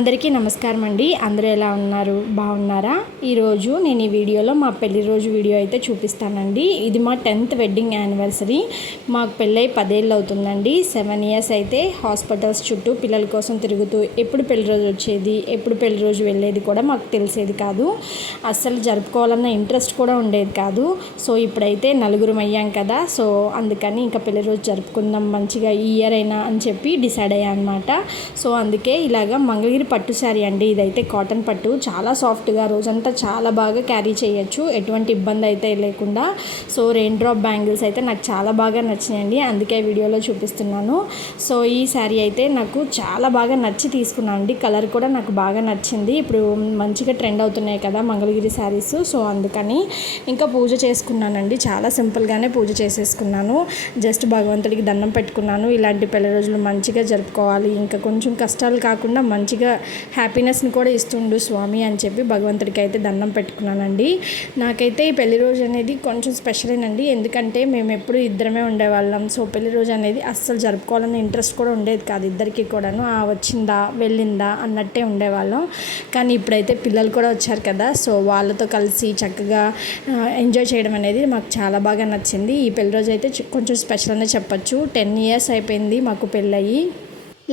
అందరికీ నమస్కారం అండి. అందరూ ఎలా ఉన్నారు? బాగున్నారా? ఈరోజు నేను ఈ వీడియోలో మా పెళ్లి రోజు వీడియో అయితే చూపిస్తానండి. ఇది మా 10th వెడ్డింగ్ యానివర్సరీ. మాకు పెళ్ళై 10 ఏళ్ళు అవుతుందండి. 7 ఇయర్స్ అయితే హాస్పిటల్స్ చుట్టూ పిల్లల కోసం తిరుగుతూ ఎప్పుడు పెళ్లి రోజు వచ్చేది, ఎప్పుడు పెళ్లి రోజు వెళ్ళేది కూడా మాకు తెలిసేది కాదు. అస్సలు జరుపుకోవాలన్న ఇంట్రెస్ట్ కూడా ఉండేది కాదు. సో ఇప్పుడైతే నలుగురం అయ్యాం కదా, సో అందుకని ఇంకా పెళ్లి రోజు జరుపుకుందాం మంచిగా ఈ ఇయర్ అయినా అని చెప్పి డిసైడ్ అయ్యాను అనమాట. సో అందుకే ఇలాగా మంగళగిరి పట్టు శారీ అండి. ఇదైతే కాటన్ పట్టు, చాలా సాఫ్ట్గా రోజంతా చాలా బాగా క్యారీ చేయొచ్చు, ఎటువంటి ఇబ్బంది అయితే లేకుండా. సో రెయిన్ డ్రాప్ బ్యాంగిల్స్ అయితే నాకు చాలా బాగా నచ్చినాయండి, అందుకే వీడియోలో చూపిస్తున్నాను. సో ఈ శారీ అయితే నాకు చాలా బాగా నచ్చి తీసుకున్నాను అండి. కలర్ కూడా నాకు బాగా నచ్చింది. ఇప్పుడు మంచిగా ట్రెండ్ అవుతున్నాయి కదా మంగళగిరి శారీస్. సో అందుకని ఇంకా పూజ చేసుకున్నానండి. చాలా సింపుల్గానే పూజ చేసేసుకున్నాను. జస్ట్ భగవంతుడికి దండం పెట్టుకున్నాను. ఇలాంటి పెళ్లి రోజులు మంచిగా జరుపుకోవాలి, ఇంకా కొంచెం కష్టాలు కాకుండా మంచిగా హ్యాపీనెస్ని కూడా ఇస్తుండు స్వామి అని చెప్పి భగవంతుడికి అయితే దండం పెట్టుకున్నానండి. నాకైతే ఈ పెళ్లి రోజు అనేది కొంచెం స్పెషలేనండి, ఎందుకంటే మేము ఎప్పుడు ఇద్దరమే ఉండేవాళ్ళం. సో పెళ్లి రోజు అనేది అస్సలు జరుపుకోవాలన్న ఇంట్రెస్ట్ కూడా ఉండేది కాదు ఇద్దరికి కూడాను. వచ్చిందా వెళ్ళిందా అన్నట్టే ఉండేవాళ్ళం. కానీ ఇప్పుడైతే పిల్లలు కూడా వచ్చారు కదా, సో వాళ్ళతో కలిసి చక్కగా ఎంజాయ్ చేయడం అనేది మాకు చాలా బాగా నచ్చింది. ఈ పెళ్లి రోజు అయితే కొంచెం స్పెషల్ అనే చెప్పచ్చు. 10 ఇయర్స్ అయిపోయింది మాకు పెళ్ళయి.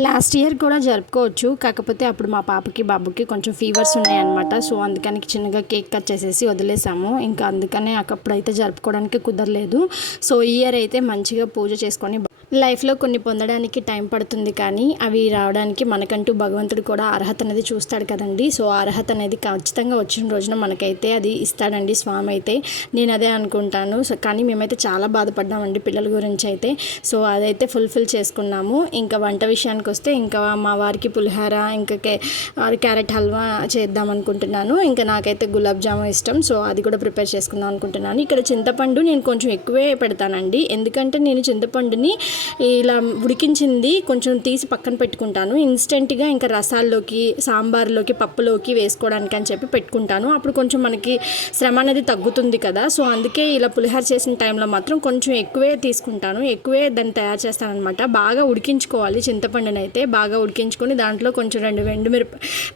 లాస్ట్ ఇయర్ కూడా జరుపుకోవచ్చు, కాకపోతే అప్పుడు మా పాపకి బాబుకి కొంచెం ఫీవర్స్ ఉన్నాయన్నమాట. సో అందుకని చిన్నగా కేక్ కట్ చేసేసి వదిలేసాము. ఇంకా అందుకనే అప్పుడైతే జరుపుకోవడానికి కుదరలేదు. సో ఈ ఇయర్ అయితే మంచిగా పూజ చేసుకొని, లైఫ్లో కొన్ని పొందడానికి టైం పడుతుంది కానీ అవి రావడానికి మనకంటూ భగవంతుడు కూడా అర్హత అనేది చూస్తాడు కదండి. సో అర్హత అనేది ఖచ్చితంగా వచ్చిన రోజున మనకైతే అది ఇస్తాడండి స్వామి అయితే, నేను అదే అనుకుంటాను. సో కానీ మేమైతే చాలా బాధపడ్డామండి పిల్లల గురించి అయితే. సో అదైతే ఫుల్ఫిల్ చేసుకున్నాము. ఇంకా వంట విషయానికి వస్తే ఇంకా మా వారికి పులిహోర, ఇంకా క్యారెట్ హల్వా చేద్దాం అనుకుంటున్నాను. ఇంకా నాకైతే గులాబ్ జామున్ ఇష్టం, సో అది కూడా ప్రిపేర్ చేసుకుందాం అనుకుంటున్నాను. ఇక్కడ చింతపండు నేను కొంచెం ఎక్కువే పెడతానండి, ఎందుకంటే నేను చింతపండుని ఇలా ఉడికించింది కొంచెం తీసి పక్కన పెట్టుకుంటాను. ఇన్స్టెంట్గా ఇంకా రసాల్లోకి, సాంబార్లోకి, పప్పులోకి వేసుకోవడానికి అని చెప్పి పెట్టుకుంటాను. అప్పుడు కొంచెం మనకి శ్రమ అనేది తగ్గుతుంది కదా. సో అందుకే ఇలా పులిహోర చేసిన టైంలో మాత్రం కొంచెం ఎక్కువే తీసుకుంటాను, ఎక్కువే దాన్ని తయారు చేస్తాను అనమాట. బాగా ఉడికించుకోవాలి చింతపండుని అయితే, బాగా ఉడికించుకొని దాంట్లో కొంచెం 2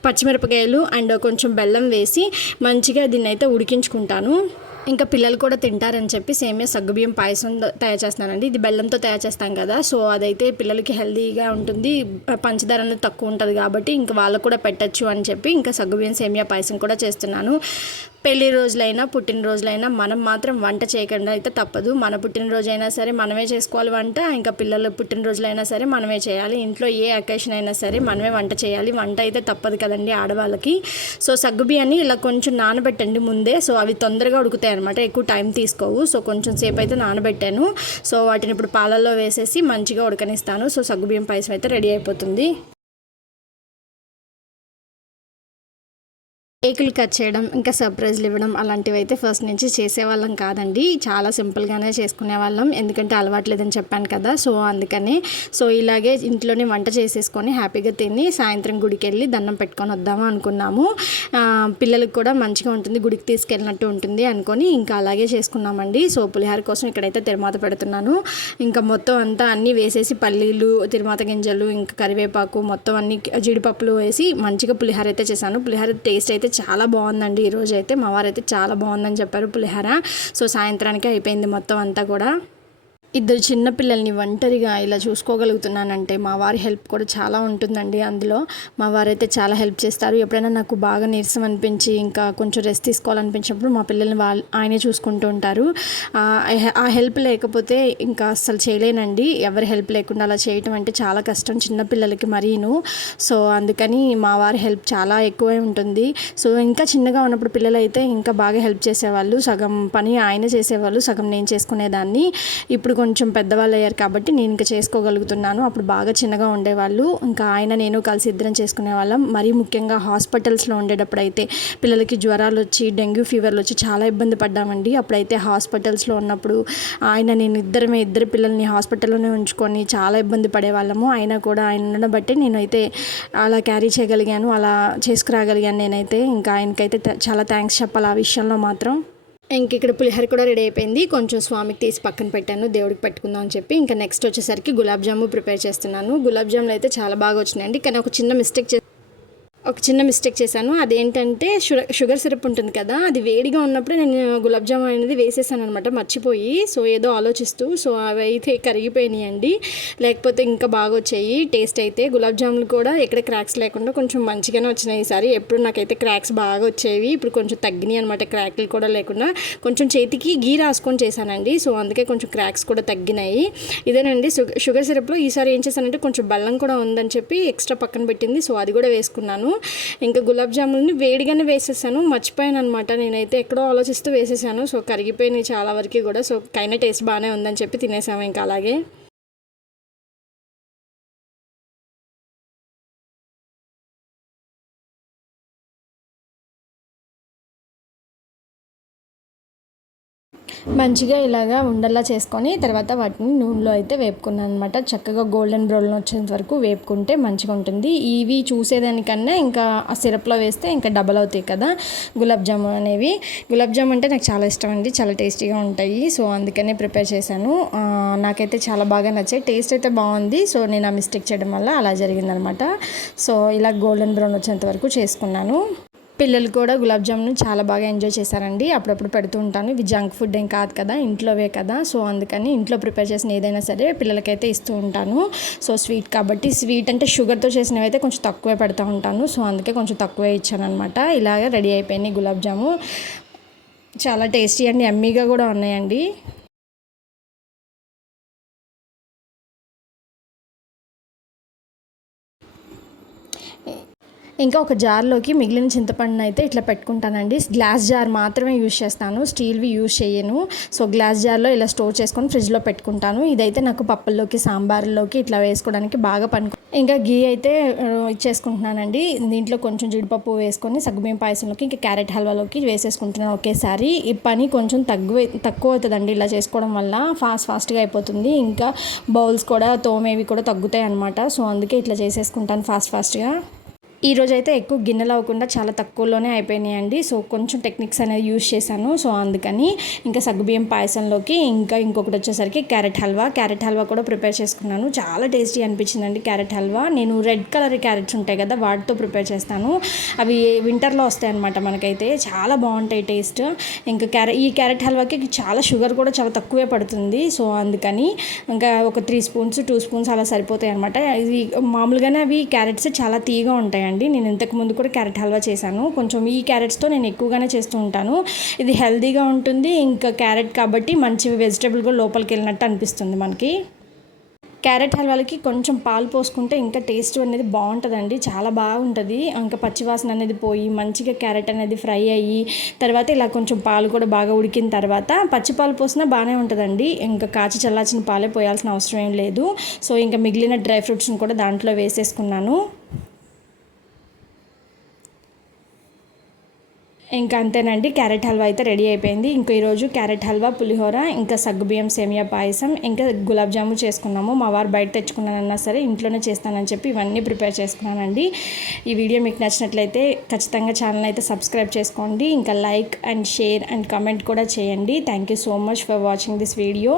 పచ్చిమిరపకాయలు అండ్ కొంచెం బెల్లం వేసి మంచిగా దీన్ని అయితే ఉడికించుకుంటాను. ఇంకా పిల్లలు కూడా తింటారని చెప్పి సేమియా సగ్గుబియ్యం పాయసం తయారు చేస్తున్నానండి. ఇది బెల్లంతో తయారు చేస్తాం కదా, సో అదైతే పిల్లలకి హెల్తీగా ఉంటుంది, పంచదార అనేది తక్కువ ఉంటుంది కాబట్టి ఇంకా వాళ్ళకు కూడా పెట్టచ్చు అని చెప్పి ఇంకా సగ్గుబియ్యం సేమియా పాయసం కూడా చేస్తున్నాను. పెళ్లి రోజులైనా పుట్టినరోజులైనా మనం మాత్రం వంట చేయకుండా అయితే తప్పదు. మన పుట్టినరోజైనా సరే మనమే చేసుకోవాలి వంట, ఇంకా పిల్లల పుట్టినరోజులైనా సరే మనమే చేయాలి. ఇంట్లో ఏ అకేషన్ అయినా సరే మనమే వంట చేయాలి. వంట అయితే తప్పదు కదండి ఆడవాళ్ళకి. సో సగ్గుబియ్యాన్ని ఇలా కొంచెం నానబెట్టండి ముందే, సో అవి తొందరగా ఉడుకుతాయి అనమాట, ఎక్కువ టైం తీసుకోవు. సో కొంచెం సేపు అయితే నానబెట్టాను. సో వాటిని ఇప్పుడు పాలల్లో వేసేసి మంచిగా ఉడకనిస్తాను. సో సగ్గుబియ్యం పాయసం అయితే రెడీ అయిపోతుంది. కేకులు కట్ చేయడం, ఇంకా సర్ప్రైజ్లు ఇవ్వడం అలాంటివి అయితే ఫస్ట్ నుంచి చేసేవాళ్ళం కాదండి. చాలా సింపుల్గానే చేసుకునే వాళ్ళం, ఎందుకంటే అలవాట్లేదని చెప్పాను కదా. సో అందుకని సో ఇలాగే ఇంట్లోనే వంట చేసేసుకొని హ్యాపీగా తిని సాయంత్రం గుడికి వెళ్ళి దండం పెట్టుకొని వద్దాము అనుకున్నాము. పిల్లలకు కూడా మంచిగా ఉంటుంది, గుడికి తీసుకెళ్ళినట్టు ఉంటుంది అనుకొని ఇంకా అలాగే చేసుకున్నామండి. సో పులిహోర కోసం ఇక్కడైతే తిరుమాత పెడుతున్నాను. ఇంకా మొత్తం అంతా అన్నీ వేసేసి పల్లీలు, తిరుమాత గింజలు, ఇంకా కరివేపాకు, మొత్తం అన్ని జీడిపప్పులు వేసి మంచిగా పులిహోర అయితే చేశాను. పులిహోర టేస్ట్ అయితే చాలా బాగుందండి. ఈరోజు అయితే మా వారైతే చాలా బాగుందని చెప్పారు పులిహోర. సో సాయంత్రానికి అయిపోయింది మొత్తం అంతా కూడా. ఇద్దరు చిన్నపిల్లల్ని ఒంటరిగా ఇలా చూసుకోగలుగుతున్నానంటే మా వారి హెల్ప్ కూడా చాలా ఉంటుందండి అందులో. మా వారైతే చాలా హెల్ప్ చేస్తారు. ఎప్పుడైనా నాకు బాగా నీరసం అనిపించి ఇంకా కొంచెం రెస్ట్ తీసుకోవాలనిపించినప్పుడు మా పిల్లల్ని ఆయనే చూసుకుంటూ ఉంటారు. ఆ హెల్ప్ లేకపోతే ఇంకా అస్సలు చేయలేనండి. ఎవరి హెల్ప్ లేకుండా అలా చేయటం అంటే చాలా కష్టం చిన్నపిల్లలకి మరీను. సో అందుకని మా వారి హెల్ప్ చాలా ఎక్కువే ఉంటుంది. సో ఇంకా చిన్నగా ఉన్నప్పుడు పిల్లలు అయితే ఇంకా బాగా హెల్ప్ చేసేవాళ్ళు, సగం పని ఆయన చేసేవాళ్ళు, సగం నేను చేసుకునేదాన్ని. ఇప్పుడు కొంచెం పెద్దవాళ్ళు అయ్యారు కాబట్టి నేను ఇంకా చేసుకోగలుగుతున్నాను. అప్పుడు బాగా చిన్నగా ఉండేవాళ్ళు, ఇంకా ఆయన నేను కలిసి ఇద్దరం చేసుకునే వాళ్ళం. మరీ ముఖ్యంగా హాస్పిటల్స్లో ఉండేటప్పుడు అయితే పిల్లలకి జ్వరాలు వచ్చి, డెంగ్యూ ఫీవర్లు వచ్చి చాలా ఇబ్బంది పడ్డామండి. అప్పుడైతే హాస్పిటల్స్లో ఉన్నప్పుడు నేను ఇద్దరు పిల్లల్ని హాస్పిటల్లోనే ఉంచుకొని చాలా ఇబ్బంది పడేవాళ్ళము. అయినా కూడా ఆయన ఉండడం బట్టి నేనైతే అలా క్యారీ చేయగలిగాను, అలా చేసుకురాగలిగాను నేనైతే. ఇంకా ఆయనకైతే చాలా థ్యాంక్స్ చెప్పాలి ఆ విషయంలో మాత్రం. ఇంక ఇక్కడ పులిహోర కూడా రెడీ అయిపోయింది. కొంచెం స్వామికి తీసి పక్కన పెట్టాను, దేవుడికి పెట్టుకుందాం అని చెప్పి. ఇంకా నెక్స్ట్ వచ్చేసరికి గులాబ్ జాము ప్రిపేర్ చేస్తున్నాను. గులాబ్ జాములు అయితే చాలా బాగా వచ్చినాయండి, కానీ ఒక చిన్న మిస్టేక్ ఒక చిన్న మిస్టేక్ చేశాను. అదేంటంటే షుగర్ సిరప్ ఉంటుంది కదా, అది వేడిగా ఉన్నప్పుడే నేను గులాబ్ జామున్ అనేది వేసేసాను అనమాట మర్చిపోయి. సో ఏదో ఆలోచిస్తూ సో అవి అయితే కరిగిపోయినాయండి, లేకపోతే ఇంకా బాగా వచ్చాయి టేస్ట్ అయితే. గులాబ్ జాములు కూడా ఎక్కడ క్రాక్స్ లేకుండా కొంచెం మంచిగానే వచ్చినాయి ఈసారి. ఎప్పుడు నాకైతే క్రాక్స్ బాగా వచ్చేవి, ఇప్పుడు కొంచెం తగ్గినాయి అనమాట, క్రాక్లు కూడా లేకుండా. కొంచెం చేతికి గీ రాసుకొని చేశానండి, సో అందుకే కొంచెం క్రాక్స్ కూడా తగ్గినాయి. ఇదేనండి షుగర్ సిరప్లో. ఈసారి ఏం చేశానంటే కొంచెం బెల్లం కూడా ఉందని చెప్పి ఎక్స్ట్రా పక్కన పెట్టింది, సో అది కూడా వేసుకున్నాను. ఇంకా గులాబ్ జాములని వేడిగానే వేసేసాను, మర్చిపోయాను అనమాట. నేనైతే ఎక్కడో ఆలోచిస్తూ వేసేసాను, సో కరిగిపోయినాయి చాలా వరకు కూడా. సో కైనా టేస్ట్ బాగానే ఉందని చెప్పి తినేసాము ఇంకా అలాగే. మంచిగా ఇలాగా ఉండల్లా చేసుకొని తర్వాత వాటిని నూనెలో అయితే వేపుకున్నాను అనమాట. చక్కగా గోల్డెన్ బ్రౌన్ వచ్చేంత వరకు వేపుకుంటే మంచిగా ఉంటుంది. ఇవి చూసేదానికన్నా ఇంకా ఆ సిరప్లో వేస్తే ఇంకా డబల్ అవుతాయి కదా గులాబ్ జామున్ అనేవి. గులాబ్ జామున్ అంటే నాకు చాలా ఇష్టం అండి, చాలా టేస్టీగా ఉంటాయి. సో అందుకనే ప్రిపేర్ చేశాను. నాకైతే చాలా బాగా నచ్చాయి, టేస్ట్ అయితే బాగుంది. సో నేను ఆ మిస్టేక్ చేయడం వల్ల అలా జరిగిందనమాట. సో ఇలా గోల్డెన్ బ్రౌన్ వచ్చేంత వరకు చేసుకున్నాను. పిల్లలు కూడా గులాబ్ జామున్ చాలా బాగా ఎంజాయ్ చేశారండి. అప్పుడప్పుడు పెడుతూ ఉంటాను. ఇవి జంక్ ఫుడ్ ఏం కాదు కదా, ఇంట్లోవే కదా. సో అందుకని ఇంట్లో ప్రిపేర్ చేసిన ఏదైనా సరే పిల్లలకైతే ఇస్తూ ఉంటాను. సో స్వీట్ కాబట్టి, స్వీట్ అంటే షుగర్తో చేసినవి అయితే కొంచెం తక్కువే పెడతా ఉంటాను. సో అందుకే కొంచెం తక్కువే ఇచ్చాను అనమాట. ఇలాగే రెడీ అయిపోయినాయి గులాబ్ జాము. చాలా టేస్టీ అండి, యమ్మీగా కూడా ఉన్నాయండి. ఇంకా ఒక జార్లోకి మిగిలిన చింతపండుని అయితే ఇట్లా పెట్టుకుంటానండి. గ్లాస్ జార్ మాత్రమే యూజ్ చేస్తాను, స్టీల్వి యూజ్ చేయను. సో గ్లాస్ జార్లో ఇలా స్టోర్ చేసుకొని ఫ్రిడ్జ్లో పెట్టుకుంటాను. ఇదైతే నాకు పప్పుల్లోకి, సాంబార్లోకి ఇట్లా వేసుకోవడానికి బాగా ఇంకా గీ అయితే ఇచ్చేసుకుంటున్నానండి. దీంట్లో కొంచెం జీడిపప్పు వేసుకొని సగ్గుబియ్యం పాయసంలోకి, ఇంకా క్యారెట్ హల్వాలోకి వేసేసుకుంటున్నాను ఒకేసారి. ఈ పని కొంచెం తక్కువ అవుతుందండి ఇలా చేసుకోవడం వల్ల, ఫాస్ట్గా అయిపోతుంది. ఇంకా బౌల్స్ కూడా తోమేవి కూడా తగ్గుతాయి అనమాట. సో అందుకే ఇట్లా చేసేసుకుంటాను ఫాస్ట్గా. ఈరోజైతే ఎక్కువ గిన్నెలు అవ్వకుండా చాలా తక్కువలోనే అయిపోయినాయండి. సో కొంచెం టెక్నిక్స్ అనేది యూజ్ చేశాను. సో అందుకని ఇంకా సగ్గుబియ్యం పాయసంలోకి ఇంకొకటి వచ్చేసరికి క్యారెట్ హల్వా కూడా ప్రిపేర్ చేసుకున్నాను. చాలా టేస్టీ అనిపించిందండి క్యారెట్ హల్వా. నేను రెడ్ కలర్ క్యారెట్స్ ఉంటాయి కదా, వాటితో ప్రిపేర్ చేస్తాను. అవి వింటర్లో వస్తాయి అనమాట మనకైతే, చాలా బాగుంటాయి టేస్ట్. ఇంకా ఈ క్యారెట్ హల్వాకి చాలా షుగర్ కూడా చాలా తక్కువే పడుతుంది. సో అందుకని ఇంకా ఒక 3 స్పూన్స్ 2 స్పూన్స్ అలా సరిపోతాయి అనమాట. ఇది మామూలుగానే అవి క్యారెట్స్ చాలా తీయగా ఉంటాయండి. నేను ఇంతకుముందు కూడా క్యారెట్ హల్వా చేశాను. కొంచెం ఈ క్యారెట్స్తో నేను ఎక్కువగానే చేస్తూ ఉంటాను. ఇది హెల్తీగా ఉంటుంది, ఇంకా క్యారెట్ కాబట్టి మంచి వెజిటేబుల్ కూడా లోపలికి వెళ్ళినట్టు అనిపిస్తుంది మనకి. క్యారెట్ హల్వాలకి కొంచెం పాలు పోసుకుంటే ఇంకా టేస్ట్ అనేది బాగుంటుందండి, చాలా బాగుంటుంది. ఇంకా పచ్చివాసన అనేది పోయి మంచిగా క్యారెట్ అనేది ఫ్రై అయ్యి తర్వాత ఇలా కొంచెం పాలు కూడా బాగా ఉడికిన తర్వాత పచ్చిపాలు పోసినా బాగానే ఉంటుందండి. ఇంకా కాచి చల్లార్చిన పాలే పోయాల్సిన అవసరం ఏం లేదు. సో ఇంకా మిగిలిన డ్రై ఫ్రూట్స్ని కూడా దాంట్లో వేసేసుకున్నాను. ఇంకా అంతేనండి, క్యారెట్ హల్వా అయితే రెడీ అయిపోయింది. ఇంకా ఈరోజు క్యారెట్ హల్వా, పులిహోర, ఇంకా సగ్గుబియ్యం సేమియా పాయసం, ఇంకా గులాబ్ జాము చేసుకున్నాము. మా వారు బయట తెచ్చుకున్నానన్నా సరే ఇంట్లోనే చేస్తానని చెప్పి ఇవన్నీ ప్రిపేర్ చేసుకున్నానండి. ఈ వీడియో మీకు నచ్చినట్లయితే ఖచ్చితంగా ఛానల్ అయితే సబ్స్క్రైబ్ చేసుకోండి. ఇంకా like and share and comment కూడా చేయండి. Thank you so much for watching this video.